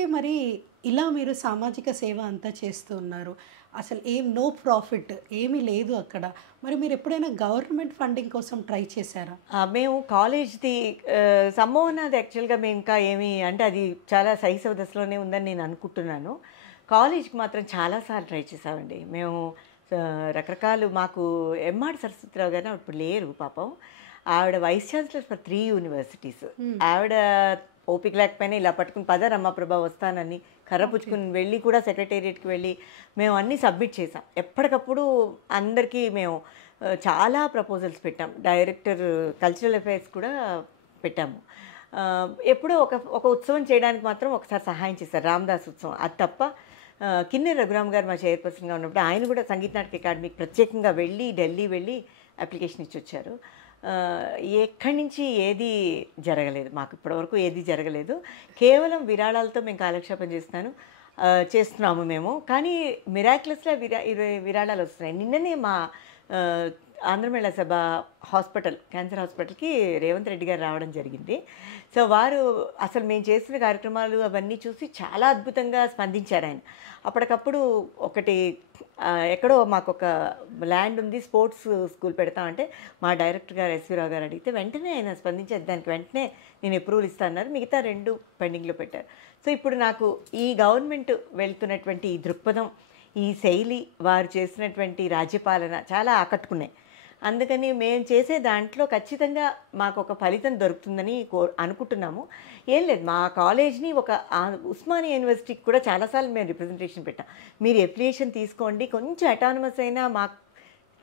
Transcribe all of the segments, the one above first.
అయితే మరి ఇలా మీరు సామాజిక సేవ అంతా చేస్తూ ఉన్నారు. అసలు నో ప్రాఫిట్ ఏమీ లేదు అక్కడ. మరి మీరెప్పుడైనా గవర్నమెంట్ ఫండింగ్ కోసం ట్రై చేశారా? మేము కాలేజ్‌ది సంభవన అది యాక్చువల్‌గా మేము ఇంకా ఏమి అంటే అది చాలా శైశవ దశలోనే ఉందని నేను అనుకుంటున్నాను. కాలేజ్‌కి మాత్రం చాలా సార్లు ట్రై చేశామండి. మేము రకరకాలు మాకు ఎమ్మాడి సరస్వతిరావు గారు ఇప్పుడు లేరు పాపం. ఆవిడ వైస్ ఛాన్సలర్ ఫర్ 3 యూనివర్సిటీస్. ఆవిడ ఓపిక లేకపోయినా ఇలా పట్టుకుని పద రమాప్రభ వస్తానని కర్ర పుచ్చుకుని వెళ్ళి కూడా సెక్రటేరియట్‌కి వెళ్ళి మేము అన్నీ సబ్మిట్ చేసాం. ఎప్పటికప్పుడు అందరికీ మేము చాలా ప్రపోజల్స్ పెట్టాం. డైరెక్టర్ కల్చరల్ అఫైర్స్ కూడా పెట్టాము. ఎప్పుడో ఒక ఉత్సవం చేయడానికి మాత్రం ఒకసారి సహాయం చేశారు, రామదాస్ ఉత్సవం. అది తప్ప కిన్నెర రఘురామ్ గారు మా చైర్పర్సన్గా ఉన్నప్పుడు ఆయన కూడా సంగీత నాటక అకాడమీకి ప్రత్యేకంగా వెళ్ళి ఢిల్లీ వెళ్ళి అప్లికేషన్ ఇచ్చి వచ్చారు. ఎక్కడి నుంచి ఏది జరగలేదు, మాకు ఇప్పటివరకు ఏది జరగలేదు. కేవలం విరాళాలతో మేము కాలక్షేపం చేస్తున్నాము మేము. కానీ మిరాక్యులస్‌గా విరాళాలు వస్తున్నాయి. నిన్ననే మా ఆంధ్రమేళ సభ హాస్పిటల్, క్యాన్సర్ హాస్పిటల్‌కి రేవంత్ రెడ్డి గారు రావడం జరిగింది. సో వారు అసలు మేము చేసిన కార్యక్రమాలు అవన్నీ చూసి చాలా అద్భుతంగా స్పందించారు ఆయన. అప్పటికప్పుడు ఒకటి ఎక్కడో మాకొక ల్యాండ్ ఉంది, స్పోర్ట్స్ స్కూల్ పెడతామంటే మా డైరెక్టర్ గారు ఎస్వి రావు గారు అడిగితే వెంటనే ఆయన స్పందించి దానికి వెంటనే నేను అప్రూవల్ ఇస్తానన్నారు. మిగతా 2 పెండింగ్‌లో పెట్టారు. సో ఇప్పుడు నాకు ఈ గవర్నమెంట్ వెళ్తున్నటువంటి ఈ దృక్పథం, ఈ శైలి, వారు చేసినటువంటి రాజ్యపాలన చాలా ఆకట్టుకున్నాయి. అందుకని మేము చేసే దాంట్లో ఖచ్చితంగా మాకు ఒక ఫలితం దొరుకుతుందని అనుకుంటున్నాము. ఏం లేదు, మా కాలేజ్‌ని ఒక ఉస్మానియా యూనివర్సిటీకి కూడా చాలాసార్లు మేము రిప్రజెంటేషన్ పెట్టాం. మీరు అఫిలియేషన్ తీసుకోండి, కొంచెం అటానమస్ అయినా మాకు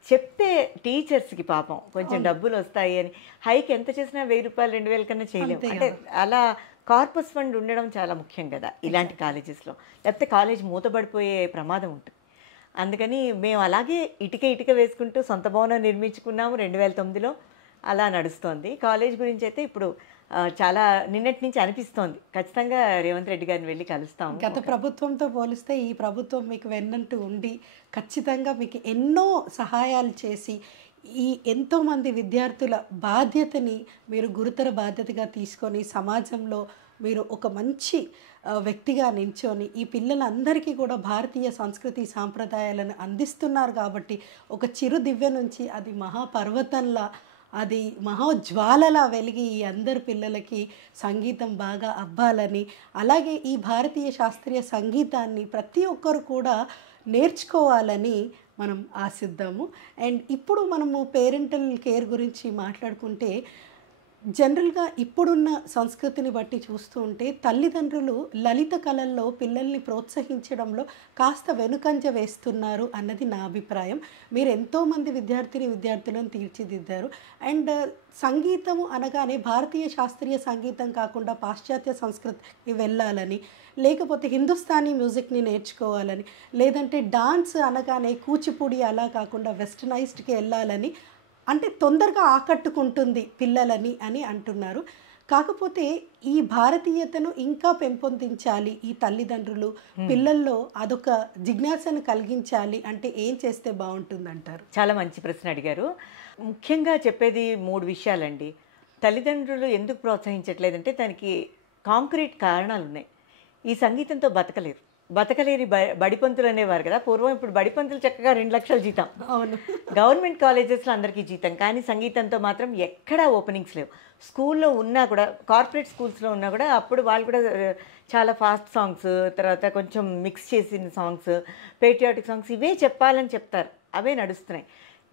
చెప్తే టీచర్స్‌కి పాపం కొంచెం డబ్బులు వస్తాయి అని. హైక్ ఎంత చేసినా రూ. 1000, 2000 కన్నా చేయలేము. అంటే అలా కార్పస్ ఫండ్ ఉండడం చాలా ముఖ్యం కదా ఇలాంటి కాలేజెస్లో. లేకపోతే కాలేజ్ మూతబడిపోయే ప్రమాదం ఉంటుంది. అందుకని మేము అలాగే ఇటుక వేసుకుంటూ సొంత భవనం నిర్మించుకున్నాము 2009లో. అలా నడుస్తోంది. కాలేజ్ గురించి అయితే ఇప్పుడు చాలా నిన్నటి నుంచి అనిపిస్తోంది, ఖచ్చితంగా రేవంత్ రెడ్డి గారిని వెళ్ళి కలుస్తాము. గత ప్రభుత్వంతో పోలిస్తే ఈ ప్రభుత్వం మీకు వెన్నంటూ ఉండి ఖచ్చితంగా మీకు ఎన్నో సహాయాలు చేసి ఎంతోమంది విద్యార్థుల బాధ్యతని మీరు గురుతర బాధ్యతగా తీసుకొని సమాజంలో మీరు ఒక మంచి వ్యక్తిగా నించొని ఈ పిల్లలందరికీ కూడా భారతీయ సంస్కృతి సాంప్రదాయాలను అందిస్తున్నారు. కాబట్టి ఒక చిరు దివ్య నుంచి అది మహాపర్వతంలా, అది మహోజ్వాలలా వెలిగి ఈ అందరి పిల్లలకి సంగీతం బాగా అవ్వాలని, అలాగే ఈ భారతీయ శాస్త్రీయ సంగీతాన్ని ప్రతి ఒక్కరు కూడా నేర్చుకోవాలని మనం ఆశిద్దాము. అండ్ ఇప్పుడు మనము పేరెంటల్ కేర్ గురించి మాట్లాడుకుంటే జనరల్గా ఇప్పుడున్న సంస్కృతిని బట్టి చూస్తూ ఉంటే తల్లిదండ్రులు లలిత కళల్లో పిల్లల్ని ప్రోత్సహించడంలో కాస్త వెనుకంజ వేస్తున్నారు అన్నది నా అభిప్రాయం. మీరు ఎంతోమంది విద్యార్థులను తీర్చిదిద్దారు. అండ్ సంగీతము అనగానే భారతీయ శాస్త్రీయ సంగీతం కాకుండా పాశ్చాత్య సంస్కృతికి వెళ్ళాలని, లేకపోతే హిందుస్థానీ మ్యూజిక్ని నేర్చుకోవాలని, లేదంటే డాన్స్ అనగానే కూచిపూడి అలా కాకుండా వెస్టర్నైజ్డ్కి వెళ్ళాలని, అంటే తొందరగా ఆకట్టుకుంటుంది పిల్లలని అని అంటున్నారు. కాకపోతే ఈ భారతీయతను ఇంకా పెంపొందించాలి ఈ తల్లిదండ్రులు, పిల్లల్లో అదొక జిజ్ఞాసను కలిగించాలి అంటే ఏం చేస్తే బాగుంటుందంటారు? చాలా మంచి ప్రశ్న అడిగారు. ముఖ్యంగా చెప్పేది 3 విషయాలండి. తల్లిదండ్రులు ఎందుకు ప్రోత్సహించట్లేదంటే దానికి కాంక్రీట్ కారణాలు ఉన్నాయి. ఈ సంగీతంతో బతకలేని బడిపంతులు అనేవారు కదా పూర్వం. ఇప్పుడు బడిపంతులు చక్కగా 2 లక్షల జీతం. అవును, గవర్నమెంట్ కాలేజెస్లో అందరికీ జీతం, కానీ సంగీతంతో మాత్రం ఎక్కడా ఓపెనింగ్స్ లేవు. స్కూల్లో ఉన్నా కూడా, కార్పొరేట్ స్కూల్స్లో ఉన్నా కూడా అప్పుడు వాళ్ళు కూడా చాలా ఫాస్ట్ సాంగ్స్, తర్వాత కొంచెం మిక్స్ చేసిన సాంగ్స్, పేట్రియాటిక్ సాంగ్స్ ఇవే చెప్పాలని చెప్తారు, అవే నడుస్తున్నాయి.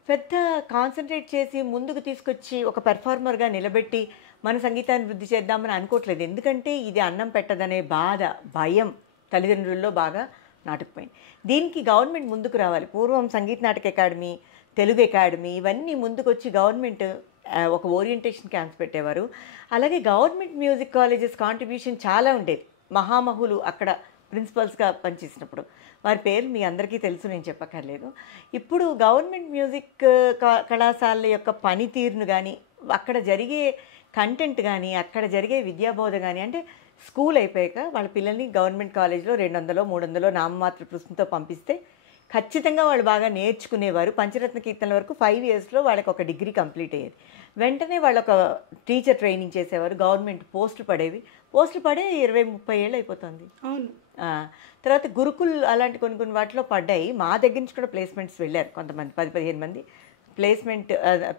పెద్ద కాన్సన్ట్రేట్ చేసి ముందుకు తీసుకొచ్చి ఒక పెర్ఫార్మర్గా నిలబెట్టి మన సంగీతాన్ని వృద్ధి చేద్దామని అనుకోవట్లేదు. ఎందుకంటే ఇది అన్నం పెట్టదనే బాధ, భయం తల్లిదండ్రుల్లో బాగా నాటుకుపోయింది. దీనికి గవర్నమెంట్ ముందుకు రావాలి. పూర్వం సంగీత నాటక అకాడమీ, తెలుగు అకాడమీ ఇవన్నీ ముందుకొచ్చి గవర్నమెంట్ ఒక ఓరియంటేషన్ క్యాంప్స్ పెట్టేవారు. అలాగే గవర్నమెంట్ మ్యూజిక్ కాలేజెస్ కాంట్రిబ్యూషన్ చాలా ఉండేది. మహామహులు అక్కడ ప్రిన్సిపల్స్గా పనిచేసినప్పుడు వారి పేరు మీ అందరికీ తెలుసు, నేను చెప్పక్కర్లేదు. ఇప్పుడు గవర్నమెంట్ మ్యూజిక్ కళాశాలల యొక్క పనితీరును కానీ, అక్కడ జరిగే కంటెంట్ కానీ, అక్కడ జరిగే విద్యాబోధ కానీ, అంటే స్కూల్ అయిపోయాక వాళ్ళ పిల్లల్ని గవర్నమెంట్ కాలేజ్లో 200, 300 నామమాత్ర రుసుముతో పంపిస్తే ఖచ్చితంగా వాళ్ళు బాగా నేర్చుకునేవారు. పంచరత్న కీర్తనల వరకు 5 ఇయర్స్లో వాళ్ళకి ఒక డిగ్రీ కంప్లీట్ అయ్యేది. వెంటనే వాళ్ళు ఒక టీచర్ ట్రైనింగ్ చేసేవారు. గవర్నమెంట్ పోస్టులు పడేవి. పోస్టులు పడే 20-30 ఏళ్ళు అయిపోతుంది. అవును. తర్వాత గురుకుల్ అలాంటి కొన్ని వాటిలో పడ్డాయి. మా దగ్గర నుంచి కూడా ప్లేస్మెంట్స్ వెళ్ళారు కొంతమంది, 10-15 మంది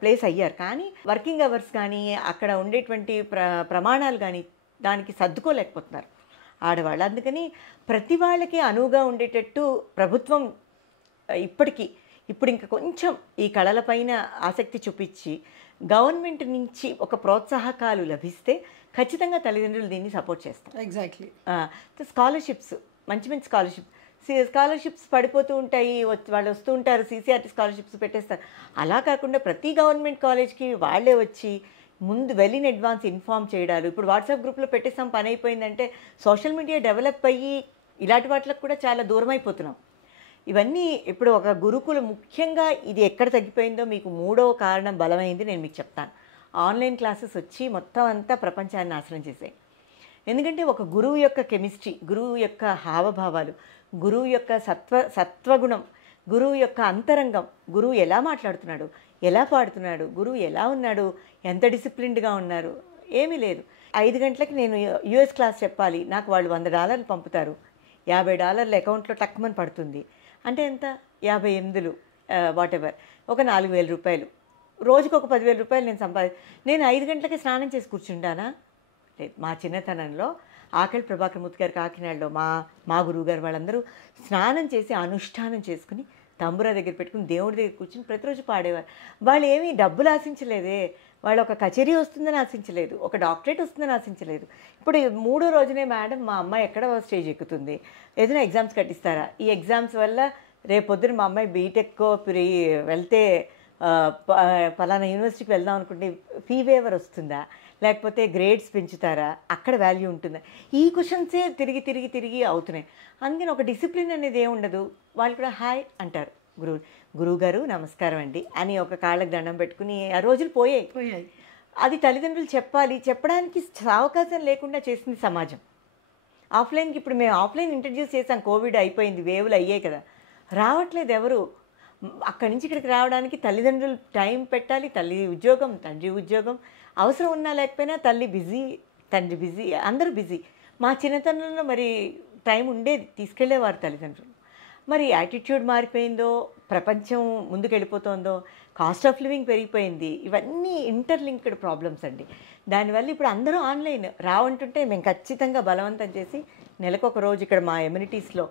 ప్లేస్ అయ్యారు. కానీ వర్కింగ్ అవర్స్ కానీ అక్కడ ఉండేటువంటి ప్రమాణాలు కానీ దానికి సర్దుకోలేకపోతున్నారు ఆడవాళ్ళు. అందుకని ప్రతి వాళ్ళకి అనువుగా ఉండేటట్టు ప్రభుత్వం ఇప్పుడు ఇంకా కొంచెం ఈ కళలపైన ఆసక్తి చూపించి గవర్నమెంట్ నుంచి ఒక ప్రోత్సాహకాలు లభిస్తే ఖచ్చితంగా తల్లిదండ్రులు దీన్ని సపోర్ట్ చేస్తారు. ఎగ్జాక్ట్లీ. స్కాలర్షిప్స్, మంచి స్కాలర్షిప్స్ పడిపోతూ ఉంటాయి. వాళ్ళు వస్తూ ఉంటారు, CCRT స్కాలర్షిప్స్ పెట్టేస్తారు. అలా కాకుండా ప్రతి గవర్నమెంట్ కాలేజ్కి వాళ్ళే వచ్చి ముందు వెల్ ఇన్ అడ్వాన్స్ ఇన్ఫార్మ్ చేయడాలు. ఇప్పుడు వాట్సాప్ గ్రూప్లో పెట్టేస్తాం, పని అయిపోయిందంటే సోషల్ మీడియా డెవలప్ అయ్యి ఇలాంటి వాటికి కూడా చాలా దూరం అయిపోతున్నాం. ఇవన్నీ ఇప్పుడు ఒక గురుకులు ముఖ్యంగా ఇది ఎక్కడ తగ్గిపోయిందో మీకు 3వ కారణం బలమైంది నేను మీకు చెప్తాను. ఆన్లైన్ క్లాసెస్ వచ్చి మొత్తం అంతా ప్రపంచాన్ని నాశనం చేశాయి. ఎందుకంటే ఒక గురువు యొక్క కెమిస్ట్రీ, గురువు యొక్క హావభావాలు, గురువు యొక్క సత్వగుణం, గురువు యొక్క అంతరంగం, గురువు ఎలా మాట్లాడుతున్నాడు, ఎలా పాడుతున్నాడు, గురువు ఎలా ఉన్నాడు, ఎంత డిసిప్లిన్డ్గా ఉన్నారు, ఏమీ లేదు. 5 గంటలకి నేను US క్లాస్ చెప్పాలి, నాకు వాళ్ళు $100 పంపుతారు, $50 అకౌంట్లో టక్మని పడుతుంది. అంటే ఎంత? 58 వాటెవర్, ఒక 4,000 రూపాయలు. రోజుకు ఒక 10,000 రూపాయలు నేను 5 గంటలకి స్నానం చేసి కూర్చుంటానా? లేదు. మా చిన్నతనంలో ఆకలి ప్రభాకర్ మూర్తి గారు కాకినాడలో మా గురువుగారు వాళ్ళందరూ స్నానం చేసి అనుష్ఠానం చేసుకుని తంబురా దగ్గర పెట్టుకుని దేవుడి దగ్గర కూర్చుని ప్రతిరోజు పాడేవారు. వాళ్ళు ఏమీ డబ్బులు ఆశించలేదే, వాళ్ళు ఒక కచేరీ వస్తుందని ఆశించలేదు, ఒక డాక్టరేట్ వస్తుందని ఆశించలేదు. ఇప్పుడు 3వ రోజునే మేడం మా అమ్మాయి ఎక్కడ స్టేజ్ ఎక్కుతుంది, ఏదైనా ఎగ్జామ్స్ కట్టిస్తారా, ఈ ఎగ్జామ్స్ వల్ల రేపొద్దున మా అమ్మాయి బీటెక్ వెళ్తే పలానా యూనివర్సిటీకి వెళ్దాం అనుకుంటే ఫీ వేవర్ వస్తుందా, లేకపోతే గ్రేడ్స్ పెంచుతారా, అక్కడ వాల్యూ ఉంటుందా, ఈ క్వశ్చన్సే తిరిగి అవుతున్నాయి. అందుకని ఒక డిసిప్లిన్ అనేది ఏముండదు. వాళ్ళు కూడా హాయ్ అంటారు, గురువుగారు నమస్కారం అండి అని ఒక కాళ్ళకి దండం పెట్టుకుని ఆ రోజులు పోయాయి. అది తల్లిదండ్రులు చెప్పడానికి అవకాశం లేకుండా చేసింది సమాజం. ఆఫ్లైన్కి ఇప్పుడు మేము ఆఫ్లైన్ ఇంట్రడ్యూస్ చేసాం, కోవిడ్ అయిపోయింది, వేవులు అయ్యాయి కదా, రావట్లేదు ఎవరు. అక్కడి నుంచి ఇక్కడికి రావడానికి తల్లిదండ్రులు టైం పెట్టాలి, తల్లి ఉద్యోగం, తండ్రి ఉద్యోగం, అవసరం ఉన్నా లేకపోయినా తల్లి బిజీ, తండ్రి బిజీ, అందరూ బిజీ. మా చిన్నతనంలో మరి టైం ఉండేది, తీసుకెళ్లేవారు తల్లిదండ్రులు. మరి యాటిట్యూడ్ మారిపోయిందో, ప్రపంచం ముందుకు వెళ్ళిపోతుందో, కాస్ట్ ఆఫ్ లివింగ్ పెరిగిపోయింది, ఇవన్నీ ఇంటర్లింక్డ్ ప్రాబ్లమ్స్ అండి. దానివల్ల ఇప్పుడు అందరూ ఆన్లైన్ రావంటుంటే మేము ఖచ్చితంగా బలవంతం చేసి నెలకొక రోజు ఇక్కడ మా ఎమ్యూనిటీస్లో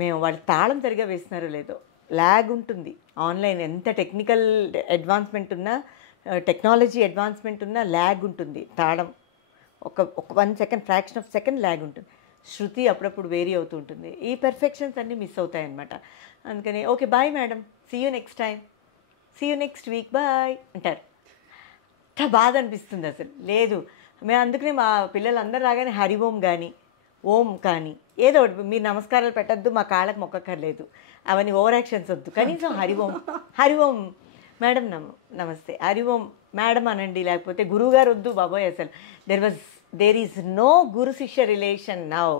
మేము వాళ్ళు తాళం సరిగా వేస్తున్నారో లేదో, ల్యాగ్ ఉంటుంది. ఆన్లైన్ ఎంత టెక్నికల్ అడ్వాన్స్మెంట్ ఉన్నా, టెక్నాలజీ అడ్వాన్స్మెంట్ ఉన్నా ల్యాగ్ ఉంటుంది. తాళం ఒక 1 second, fraction of second lag ఉంటుంది. శృతి అప్పుడప్పుడు వేరీ అవుతూ ఉంటుంది. ఈ పెర్ఫెక్షన్స్ అన్నీ మిస్ అవుతాయి అన్నమాట. అందుకని okay bye madam, see you next time, see you next week, bye అంటారు. అంత బాధ అనిపిస్తుంది అసలు. లేదు, మేము అందుకనే మా పిల్లలందరూ రాగానే హరి ఓం కానీ ఓం కానీ ఏదో ఒకటి, మీరు నమస్కారాలు పెట్టద్దు, మా కాళ్ళకి మొక్కక్కర్లేదు, అవన్నీ ఓవర్ యాక్షన్స్ వద్దు, కనీసం హరి ఓం మేడం నమస్తే, హరి ఓం మేడం అనండి, లేకపోతే గురువుగారు వద్దు బాబోయ్. అసలు దేర్ ఈజ్ నో గురు శిష్య relation now,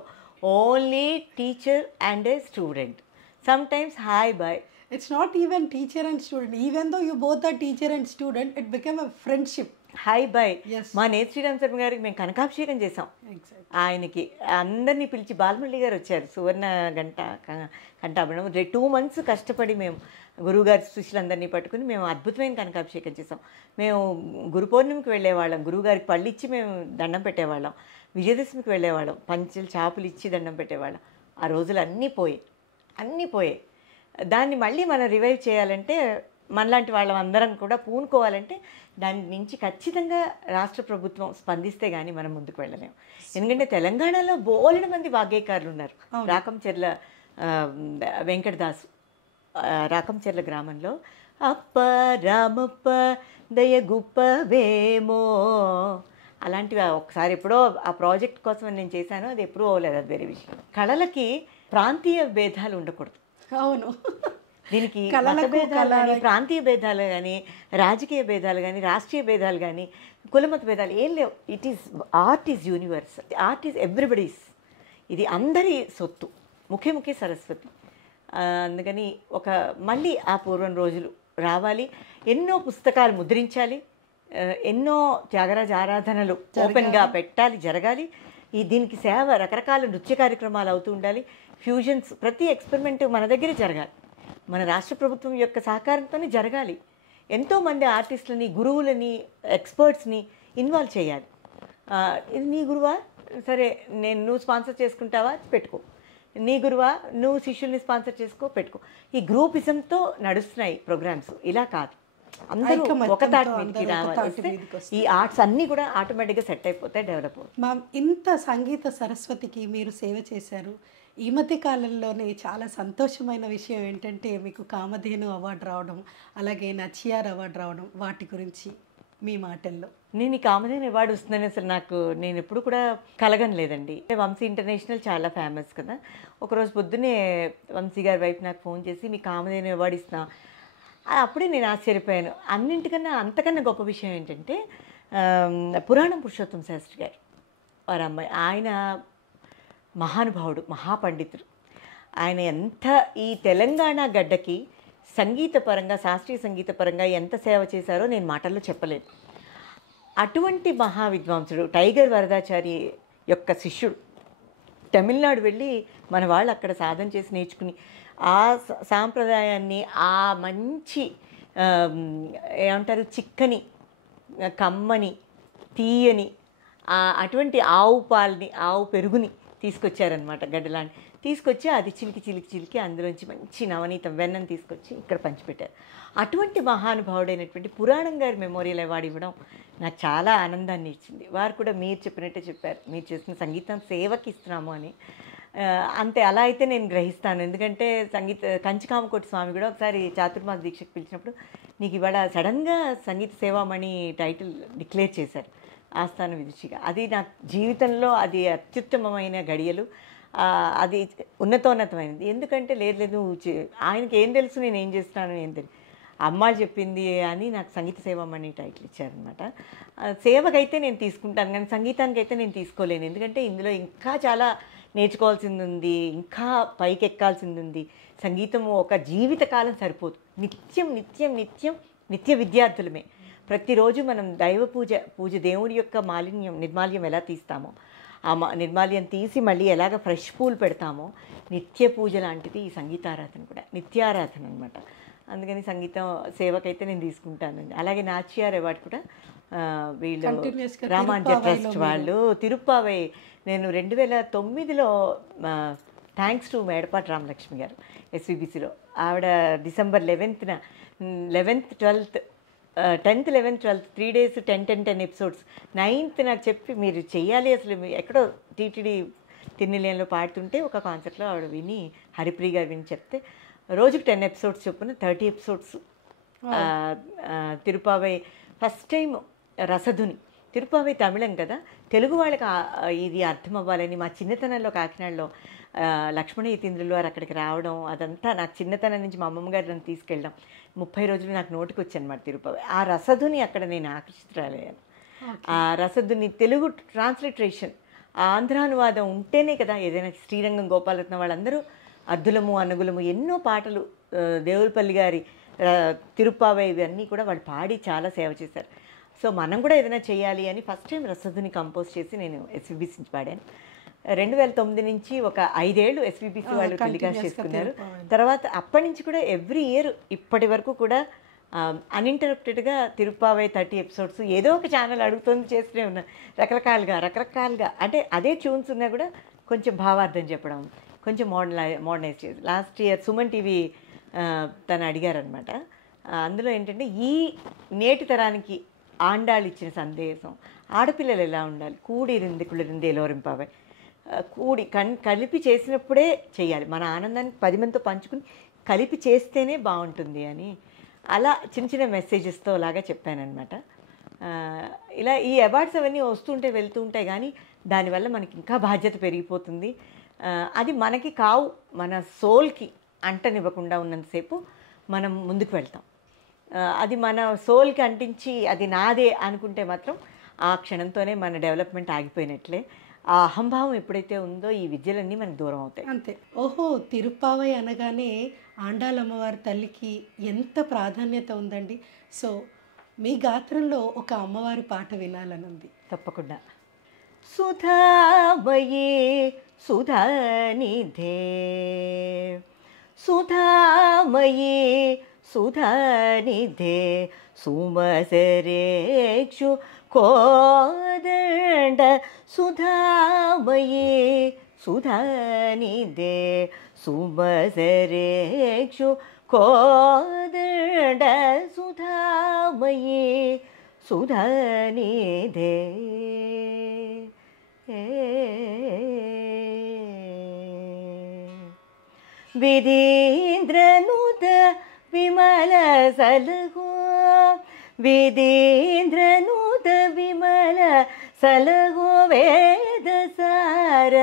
only teacher and a student. Sometimes hi bye. It's not even teacher and student. Even though you both are teacher and student, it became a friendship. Hi bye. Yes. మా నేతి శ్రీరామ్ శర్మ గారికి మేము కనకాభిషేకం చేసాం. Exactly. ఆయనకి అందరినీ పిలిచి, బాలమురళి గారు వచ్చారు, సువర్ణ కంఠాభరణం. 2 months కష్టపడి మేము గురువుగారి శిష్యులందరినీ పట్టుకుని మేము అద్భుతమైన కనకాభిషేకం చేసాం. మేము గురు పౌర్ణమికి వెళ్ళేవాళ్ళం, గురువుగారికి పళ్ళు ఇచ్చి మేము దండం పెట్టేవాళ్ళం, విజయదశమికి వెళ్ళేవాళ్ళం, పంచెలు చాపులు ఇచ్చి దండం పెట్టేవాళ్ళం. ఆ రోజులు అన్నీ పోయాయి. దాన్ని మళ్ళీ మనం రివైవ్ చేయాలంటే, మనలాంటి వాళ్ళం అందరం కూడా పూనుకోవాలంటే దాని నుంచి ఖచ్చితంగా రాష్ట్ర ప్రభుత్వం స్పందిస్తే కానీ మనం ముందుకు వెళ్ళలేము. ఎందుకంటే తెలంగాణలో బోలెడు మంది వాగ్గేయకారులు ఉన్నారు. రాకంచెర్ల వెంకటదాసు, రాకంచెర్ల గ్రామంలో అప్ప రామప్ప దయ గుప్పవేమో అలాంటివి ఒకసారి ఎప్పుడో ఆ ప్రాజెక్ట్ కోసం నేను చేశాను, అది ఎప్పుడూ అవ్వలేదు, అది వేరే విషయం. కళలకి ప్రాంతీయ భేదాలు ఉండకూడదు. అవును. దీనికి మత భేదాలు కానీ, ప్రాంతీయ భేదాలు కానీ, రాజకీయ భేదాలు కానీ, రాష్ట్రీయ భేదాలు కానీ, కులమత భేదాలు ఏం లేవు. Art is universal, art is everybody's. ఇది అందరి సొత్తు. ముఖే సరస్వతి. అందుకని మళ్ళీ ఆ పూర్వం రోజులు రావాలి, ఎన్నో పుస్తకాలు ముద్రించాలి, ఎన్నో త్యాగరాజ ఆరాధనలు ఓపెన్గా పెట్టాలి, జరగాలి. దీనికి సేవ, రకరకాల నృత్య కార్యక్రమాలు అవుతూ ఉండాలి, ఫ్యూజన్స్, ప్రతి ఎక్స్పెరిమెంట్ మన దగ్గరే జరగాలి, మన రాష్ట్ర ప్రభుత్వం యొక్క సహకారంతోనే జరగాలి. ఎంతోమంది ఆర్టిస్టులని, గురువులని, ఎక్స్పర్ట్స్ని ఇన్వాల్వ్ చేయాలి. ఇది నీ గురువా, సరే నువ్వు స్పాన్సర్ చేసుకుంటావా, పెట్టుకో. నీ గురువా, నువ్వు శిష్యుల్ని స్పాన్సర్ చేసుకో, పెట్టుకో. ఈ గ్రూపిజంతో నడుస్తున్నాయి ప్రోగ్రామ్స్. ఇలా కాదు, అందరూ ఒక తాటి మీదకి రావాలి. ఈ ఆర్ట్స్ అన్నీ కూడా ఆటోమేటిక్గా సెట్ అయిపోతాయి, డెవలప్ అవుతాయి. మ్యామ్, ఇంత సంగీత సరస్వతికి మీరు సేవ చేశారు. ఈ మధ్య కాలంలోనే చాలా సంతోషమైన విషయం ఏంటంటే మీకు కామధేను అవార్డు రావడం, అలాగే నచియార్ అవార్డు రావడం, వాటి గురించి మీ మాటల్లో. నేను ఈ కామధేను అవార్డు వస్తుందని అసలు నేను ఎప్పుడు కూడా కలగనలేదండి. వంశీ ఇంటర్నేషనల్ చాలా ఫేమస్ కదా. ఒకరోజు పొద్దున్నే వంశీ గారి వైఫ్ నాకు ఫోన్ చేసి మీ కామధేను అవార్డు ఇస్తున్నా. అప్పుడే నేను ఆశ్చర్యపోయాను. అన్నింటికన్నా అంతకన్నా గొప్ప విషయం ఏంటంటే పురాణం పురుషోత్తం శాస్త్రి గారు, వారి అమ్మాయి, ఆయన మహానుభావుడు, మహాపండితుడు. ఆయన ఎంత ఈ తెలంగాణ గడ్డకి సంగీతపరంగా, శాస్త్రీయ సంగీతపరంగా ఎంత సేవ చేశారో నేను మాటల్లో చెప్పలేదు. అటువంటి మహా విద్వాంసుడు, టైగర్ వరదాచారి యొక్క శిష్యుడు, తమిళనాడు వెళ్ళి మన వాళ్ళు అక్కడ సాధన చేసి నేర్చుకుని ఆ సాంప్రదాయాన్ని, ఆ మంచి ఏమంటారు, చిక్కని, కమ్మని, తీయని అటువంటి ఆవు పాలని, ఆవు పెరుగుని తీసుకొచ్చారనమాట. గడ్డలాంటి తీసుకొచ్చి అది చిలికి అందులోంచి మంచి నవనీతం వెన్నను తీసుకొచ్చి ఇక్కడ పంచిపెట్టారు. అటువంటి మహానుభావుడైనటువంటి పురాణం గారి మెమోరియల్ అవార్డు ఇవ్వడం నాకు చాలా ఆనందాన్ని ఇచ్చింది. వారు కూడా మీరు చెప్పినట్టే చెప్పారు, మీరు చేసిన సంగీతం సేవకి ఇస్తున్నాము అని. అంతే, అలా అయితే నేను గ్రహిస్తాను. ఎందుకంటే కంచికామకోటి స్వామి కూడా ఒకసారి చాతుర్మాస దీక్షకు పిలిచినప్పుడు నీకు ఇవాళ సడన్గా సంగీత సేవామణి టైటిల్ డిక్లేర్ చేశారు ఆస్థాన విదుషిగా. అది నా జీవితంలో అది అత్యుత్తమమైన గడియలు, అది ఉన్నతోన్నతమైనది. ఎందుకంటే లేదు ఆయనకి ఏం తెలుసు నేను ఏం చేస్తున్నాను, ఏం తెలియదు, అమ్మ చెప్పింది అని నాకు సంగీత సేవామణి టైటిల్ ఇచ్చారనమాట. సేవకైతే నేను తీసుకుంటాను, కానీ సంగీతానికైతే నేను తీసుకోలేను. ఎందుకంటే ఇందులో ఇంకా చాలా నేర్చుకోవాల్సింది ఉంది, ఇంకా పైకి ఎక్కాల్సింది ఉంది. సంగీతము ఒక జీవితకాలం సరిపోదు. నిత్య విద్యార్థులమే. ప్రతిరోజు మనం దైవ పూజ దేవుడి యొక్క నిర్మాల్యం ఎలా తీస్తామో, ఆ నిర్మాల్యం తీసి మళ్ళీ ఎలాగ ఫ్రెష్ పూలు పెడతామో, నిత్య పూజ లాంటిది ఈ సంగీతారాధన కూడా, నిత్యారాధన అనమాట. అందుకని సంగీతం సేవకైతే నేను తీసుకుంటానండి. అలాగే నాచియార్ అవార్డు కూడా వీళ్ళు రామాంజ ట్రస్ట్ వాళ్ళు తిరుప్పావై, నేను 2009లో థ్యాంక్స్ టు మేడపాటి రామలక్ష్మి గారు ఎస్విబిసిలో, ఆవిడ December 11th 10th 11th 12th 3 days 10 episodes, 9th నాకు చెప్పి మీరు చెయ్యాలి, అసలు ఎక్కడో టీటీడీ తిరునిలయంలో పాడుతుంటే ఒక కాన్సర్ట్లో ఆవిడ విని, హరిప్రియ గారు విని చెప్తే రోజుకి 10 ఎపిసోడ్స్ చొప్పున 30 ఎపిసోడ్స్ తిరుపావై. ఫస్ట్ టైం రసధుని, తిరుపావై తమిళం కదా, తెలుగు వాళ్ళకి ఇది అర్థం అవ్వాలని మా చిన్నతనంలో కాకినాడలో లక్ష్మణ యతీంద్రులు వారు అక్కడికి రావడం, అదంతా నాకు చిన్నతనం నుంచి మా అమ్మమ్మ గారు నన్ను తీసుకెళ్ళడం, 30 రోజులు నాకు నోటికి వచ్చానమాట తిరుపావై. ఆ రసధుని అక్కడ నేను ఆకర్షితురాలయ్యాను. ఆ రసధుని తెలుగు ట్రాన్స్లిటరేషన్, ఆంధ్రానువాదం ఉంటేనే కదా ఏదైనా. శ్రీరంగం గోపాలరత్నం వాళ్ళందరూ అద్దులము అనుగులము ఎన్నో పాటలు, దేవులపల్లి గారి తిరుప్పావై, ఇవన్నీ కూడా వాళ్ళు పాడి చాలా సేవ చేశారు. సో మనం కూడా ఏదైనా చేయాలి అని ఫస్ట్ టైం రసధుని కంపోజ్ చేసి నేను ఎస్విబిసి నుంచి పాడాను. 2009 నుంచి ఒక 5 ఏళ్ళు ఎస్విబిసి వాళ్ళు టెలికాస్ట్ చేసుకున్నారు. తర్వాత అప్పటి నుంచి కూడా ఎవ్రీ ఇయర్ ఇప్పటి వరకు కూడా అన్ఇంటరప్టెడ్గా తిరుప్పావై 30 ఎపిసోడ్స్ ఏదో ఒక ఛానల్ అడుగుతుంది, చేస్తూనే ఉన్నాను. రకరకాలుగా అంటే అదే ట్యూన్స్ ఉన్నా కూడా కొంచెం భావార్థం చెప్పడం, కొంచెం మోడర్నైజ్ చేసి. లాస్ట్ ఇయర్ సుమన్ టీవీ తను అడిగారనమాట. అందులో ఏంటంటే ఈ నేటి తరానికి ఆండాళ్ళు ఇచ్చిన సందేశం, ఆడపిల్లలు ఎలా ఉండాలి, కూడిరింది కుళ్ళరింది ఎలోరింపావై, కలిపి చేసినప్పుడే చేయాలి, మన ఆనందాన్ని 10 మందితో పంచుకుని కలిపి చేస్తేనే బాగుంటుంది అని, అలా చిన్న మెసేజెస్తో లాగా చెప్పానమాట. ఇలా ఈ అవార్డ్స్ అవన్నీ వస్తుంటే వెళ్తూ ఉంటాయి, కానీ దానివల్ల మనకి ఇంకా బాధ్యత పెరిగిపోతుంది. అది మనకి కావు, మన సోల్కి అంటనివ్వకుండా ఉన్నంతసేపు మనం ముందుకు వెళ్తాం. అది మన సోల్కి అంటించి అది నాదే అనుకుంటే మాత్రం ఆ క్షణంతోనే మన డెవలప్మెంట్ ఆగిపోయినట్లే. ఆ అహంభావం ఎప్పుడైతే ఉందో ఈ విద్యలన్నీ మనకు దూరం అవుతాయి. అంతే. ఓహో! తిరుప్పావై అనగానే ఆండాళమ్మవారి తల్లికి ఎంత ప్రాధాన్యత ఉందండి. సో, మీ గాత్రంలో ఒక అమ్మవారి పాట వినాలనుంది. తప్పకుండా. సుధామయీ సుధానిధే సుధామయీ సుధానిధే సుమసరేక్షు కోదండ సుధామయీ సుధానిధే సుమసరేక్షు కోదండ సుధామయీ సుధానిధే విధీంద్రనుత విమల సలహో విధీంద్రనుత విమల సలహో వేదసార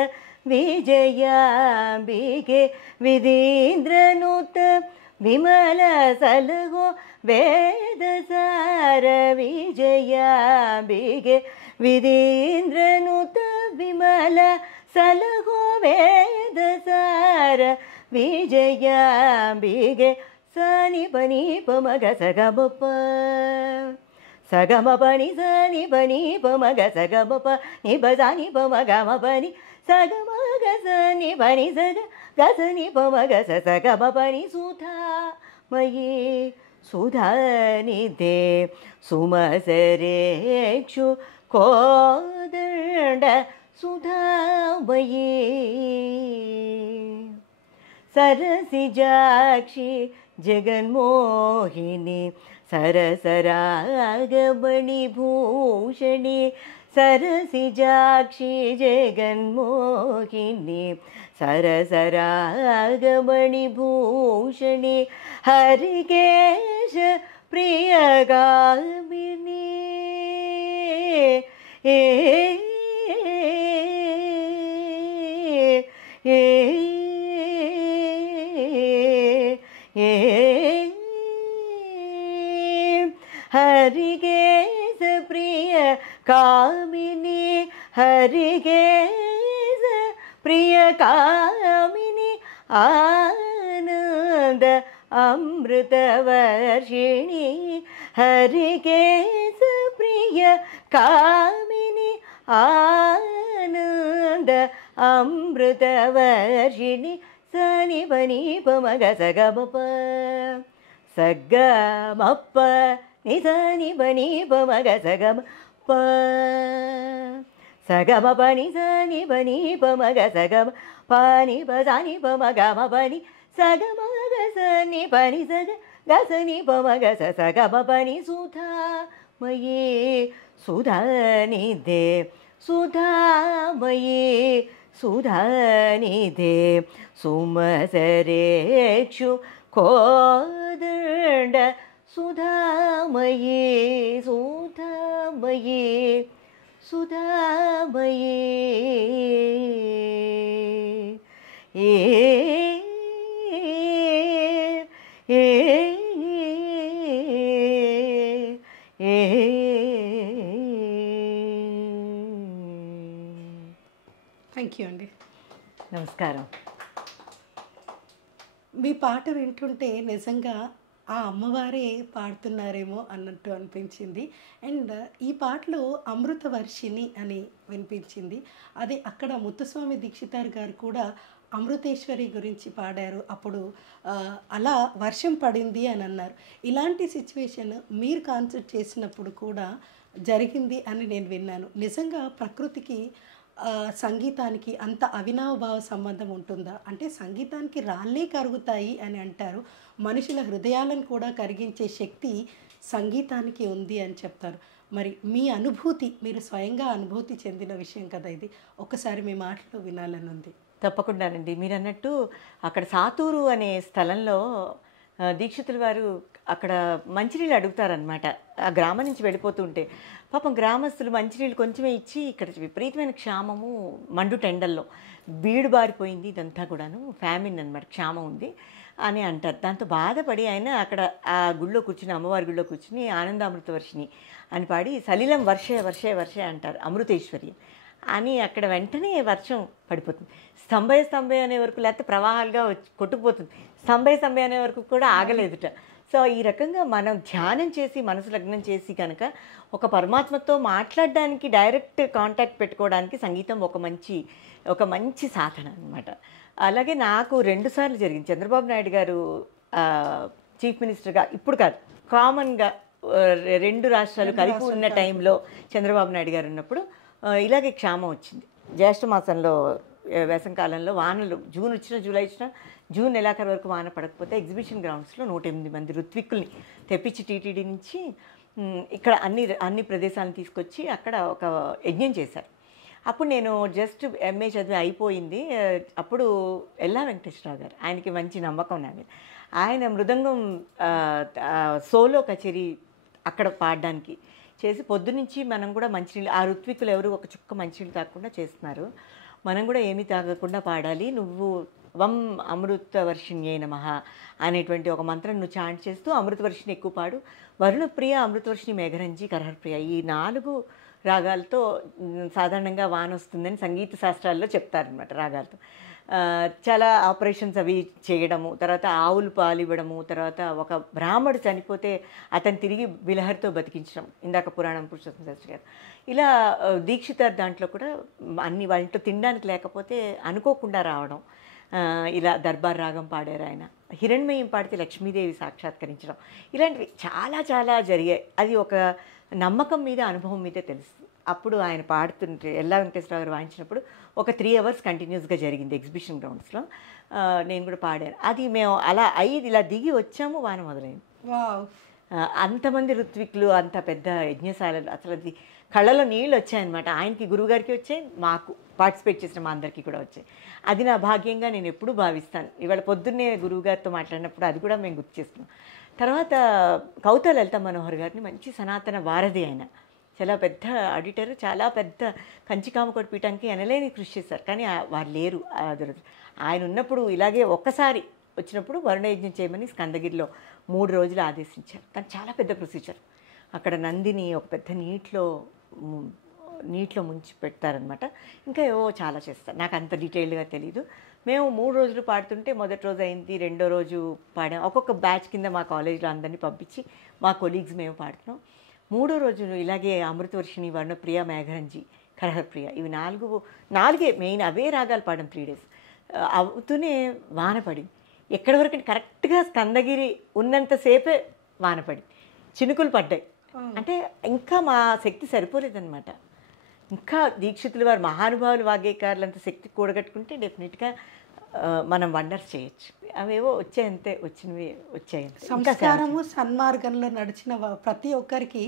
విజయాంబికే విధీంద్రనుత విమల సలహో వేదసార విజయాంబికే విధీంద్రనుత విమల సలహో వేదసార విజయాంబికే సని పని పమగ సగమప సగమ పని సని పని పమగ సగమప నిబజాని పమగమ పని సగమగ సని పని సగ గసని పమగ సగమ పని సుధామయీ సుధానిధే సుమసరేక్షు కోదండ సుధామయీ సరసిజాక్షి జగన్మోహిని సరసరాగమణి భూషణి సరసిజాక్షి జగన్మోహిని సరసరాగమణి భూషణి హరికేశ ప్రియగామిని ఏ ఏ ఏ హరికేశ ప్రియ కామిని హరికేశ ప్రియ కామిని ఆనంద అమృతవర్షిణి హరికేశ ప్రియ కామిని ఆనంద అమృతవర్షిణి సని పని పమగ సగమప సగమప్ప నిసని పని పమగ సగమ ప సగమ పని సని పని పమగ సగమ పని పని పమగమ పని సగమ గసని పని సగ గసని పమగ సగమ పని సుధామయీ సుధానిధే సుధామయీ సుధానిధే సుమసరేక్షు కోదండ సుధామయీ సుధామయీ సుధామయీ ఏ ఏ ఏ థ్యాంక్ యూ అండి. నమస్కారం. మీ పాట వింటుంటే నిజంగా ఆ అమ్మవారే పాడుతున్నారేమో అన్నట్టు అనిపించింది. అండ్ ఈ పాటలో అమృతవర్షిణి అని వినిపించింది. అది అక్కడ ముత్తుస్వామి దీక్షితార్ గారు కూడా అమృతేశ్వరి గురించి పాడారు. అప్పుడు అలా వర్షం పడింది అని అన్నారు. ఇలాంటి సిచ్యువేషన్ మీరు కాన్సర్ట్ చేసినప్పుడు కూడా జరిగింది అని నేను విన్నాను. నిజంగా ప్రకృతికి సంగీతానికి అంత అవినావభావ సంబంధం ఉంటుందా? అంటే సంగీతానికి రాళ్ళే కరుగుతాయి అని అంటారు. మనుషుల హృదయాలను కూడా కరిగించే శక్తి సంగీతానికి ఉంది అని చెప్తారు. మరి మీ అనుభూతి, మీరు స్వయంగా అనుభూతి చెందిన విషయం కదా ఇది, ఒక్కసారి మీ మాటలో వినాలని ఉంది. తప్పకుండానండి. మీరు అన్నట్టు అక్కడ సాతూరు అనే స్థలంలో దీక్షితుల వారు అక్కడ మంచినీళ్ళు అడుగుతారనమాట. ఆ గ్రామం నుంచి వెళ్ళిపోతుంటే పాపం గ్రామస్తులు మంచినీళ్ళు కొంచెమే ఇచ్చి ఇక్కడ విపరీతమైన క్షామము, మండు టెండల్లో బీడు బారిపోయింది, ఇదంతా కూడాను ఫ్యామిన్ అనమాట, క్షామం ఉంది అని అంటారు. దాంతో బాధపడి ఆయన అక్కడ ఆ గుళ్ళో కూర్చుని, అమ్మవారి గుళ్ళో కూర్చుని ఆనందామృత వర్షిణి అని పాడి సలిలం వర్షే వర్షే వర్షే అంటారు, అమృతేశ్వరి. అని అక్కడ వెంటనే వర్షం పడిపోతుంది. స్తంభయ స్తంభయ అనే వరకు, లేకపోతే ప్రవాహాలుగా వచ్చి కొట్టుకుపోతుంది. స్తంభయ స్తంభయ అనే వరకు కూడా ఆగలేదుట. సో ఈ రకంగా మనం ధ్యానం చేసి మనసు లగ్నం చేసి కనుక ఒక పరమాత్మతో మాట్లాడడానికి, డైరెక్ట్ కాంటాక్ట్ పెట్టుకోవడానికి సంగీతం ఒక మంచి సాధన అనమాట. అలాగే నాకు 2 సార్లు జరిగింది. చంద్రబాబు నాయుడు గారు చీఫ్ మినిస్టర్గా, ఇప్పుడు కాదు, కామన్గా 2 రాష్ట్రాలు కలిపి ఉన్న టైంలో చంద్రబాబు నాయుడు గారు ఉన్నప్పుడు ఇలాగే క్షామం వచ్చింది. జ్యేష్ఠ మాసంలో వేసంకాలంలో వానలు, జూన్ వచ్చినా జూలై వచ్చినా, జూన్ నెలాఖరు వరకు వాన పడకపోతే ఎగ్జిబిషన్ గ్రౌండ్స్లో 108 మంది ఋత్విక్కుల్ని తెప్పించి టీటీడీ నుంచి ఇక్కడ అన్ని ప్రదేశాలను తీసుకొచ్చి అక్కడ ఒక యజ్ఞం చేశారు. అప్పుడు నేను జస్ట్ ఎంఏ చదివి అయిపోయింది. అప్పుడు ఎల్లా వెంకటేశ్వరరావు గారు, ఆయనకి మంచి నమ్మకం నా మీద. ఆయన మృదంగం సోలో కచేరీ అక్కడ పాడడానికి చేసి, పొద్దునుంచి మనం కూడా మంచినీళ్ళు, ఆ ఋత్వికులు ఎవరు ఒక చుక్క మంచినీళ్ళు తాగకుండా చేస్తున్నారు, మనం కూడా ఏమీ తాగకుండా పాడాలి, నువ్వు వం అమృత వర్షిణ్యే నమః అనేటువంటి ఒక మంత్రం నువ్వు చాంట్ చేస్తూ అమృత వర్షిణి ఎక్కువ పాడు, వరుణప్రియ, అమృతవర్షిణి, మేఘరంజి, కరహర్ప్రియ, ఈ 4 రాగాలతో సాధారణంగా వాన వస్తుందని సంగీత శాస్త్రాల్లో చెప్తారనమాట. రాగాలతో చాలా ఆపరేషన్స్ అవి చేయడము, తర్వాత ఆవులు పాలివ్వడము, తర్వాత ఒక బ్రాహ్మడు చనిపోతే అతను తిరిగి బిలహరితో బతికించడం, ఇందాక పురాణం పురుషోత్తమ శాస్త్రి గారు. ఇలా దీక్షితార్ దాంట్లో కూడా అన్ని వాళ్ళతో తినడానికి లేకపోతే అనుకోకుండా రావడం, ఇలా దర్బార్ రాగం పాడారు ఆయన. హిరణ్మయం పాడితే లక్ష్మీదేవి సాక్షాత్కరించడం, ఇలాంటివి చాలా చాలా జరిగాయి. అది ఒక నమ్మకం మీద, అనుభవం మీదే తెలుస్తుంది. అప్పుడు ఆయన పాడుతుంటే, ఎల్లా వెంకటేశ్వరరావు గారు వాయించినప్పుడు ఒక 3 hours కంటిన్యూస్గా జరిగింది ఎగ్జిబిషన్ గ్రౌండ్స్లో. నేను కూడా పాడాను. అది మేము అలా ఇలా దిగి వచ్చాము, వాన మొదలైంది. అంతమంది ఋత్వికులు, అంత పెద్ద యజ్ఞశాలలు, అసలు అది కళ్ళలో నీళ్ళు వచ్చాయన్నమాట. ఆయనకి, గురువుగారికి వచ్చాయి, మాకు పార్టిసిపేట్ చేసిన మా అందరికీ కూడా వచ్చాయి. అది నా భాగ్యంగా నేను ఎప్పుడూ భావిస్తాను. ఇవాళ పొద్దున్నే గురువుగారితో మాట్లాడినప్పుడు అది కూడా మేము గుర్తు చేసుకున్నాం. తర్వాత కౌత లలిత మనోహర్ గారిని, మంచి సనాతన వారధి ఆయన, చాలా పెద్ద ఆడిటర్, చాలా పెద్ద కంచికామకోటి పీఠానికి ఎనలేని కృషి చేశారు. కానీ వారు లేరు. ఆయన ఉన్నప్పుడు ఇలాగే ఒక్కసారి వచ్చినప్పుడు వరుణయజ్ఞం చేయమని స్కందగిరిలో 3 రోజులు ఆదేశించారు. కానీ చాలా పెద్ద ప్రొసీజర్. అక్కడ నందిని ఒక పెద్ద నీటిలో ముంచి పెడతారనమాట. ఇంకా ఏవో చాలా చేస్తారు, నాకు అంత డీటెయిల్డ్గా తెలీదు. మేము 3 రోజులు పాడుతుంటే మొదటి రోజు అయింది, 2వ రోజు పాడాం. ఒక్కొక్క బ్యాచ్ కింద మా కాలేజీలో అందరినీ పంపించి మా కొలీగ్స్ మేము పాడుతున్నాం. 3వ రోజు ఇలాగే అమృతవర్షిణి, వర్ణప్రియ, మేఘరంజి, కరహర్ప్రియ, ఇవి 4 మెయిన్, అవే రాగాలు పాడాం 3 days. అవుతూనే వాన పడింది. ఎక్కడి వరకు కరెక్ట్గా స్కందగిరి ఉన్నంతసేపే వాన పడి చినుకులు పడ్డాయి. అంటే ఇంకా మా శక్తి సరిపోలేదన్నమాట. ఇంకా దీక్షితులు వారు, మహానుభావులు, వాగ్గేయకారులు అంత శక్తి కూడగట్టుకుంటే డెఫినెట్గా మనం వండర్స్ చేయొచ్చు. అవేవో వచ్చాయంతే, వచ్చినవి వచ్చాయంతే. సంస్కారము, సన్మార్గంలో నడిచిన ప్రతి ఒక్కరికి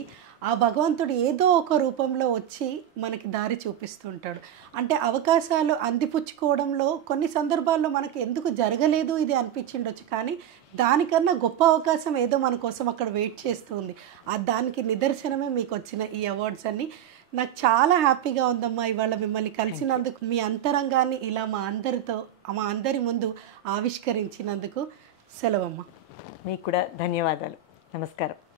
ఆ భగవంతుడు ఏదో ఒక రూపంలో వచ్చి మనకి దారి చూపిస్తుంటాడు. అంటే అవకాశాలు అందిపుచ్చుకోవడంలో కొన్ని సందర్భాల్లో మనకి ఎందుకు జరగలేదు ఇది అనిపించిండొచ్చు, కానీ దానికన్నా గొప్ప అవకాశం ఏదో మన కోసం అక్కడ వెయిట్ చేస్తుంది. దానికి నిదర్శనమే మీకు వచ్చిన ఈ అవార్డ్స్ అన్నీ. నాకు చాలా హ్యాపీగా ఉందమ్మా ఇవాళ మిమ్మల్ని కలిసినందుకు, మీ అంతరంగాన్ని ఇలా మా అందరి ముందు ఆవిష్కరించినందుకు. సెలవమ్మా. మీకు కూడా ధన్యవాదాలు. నమస్కారం.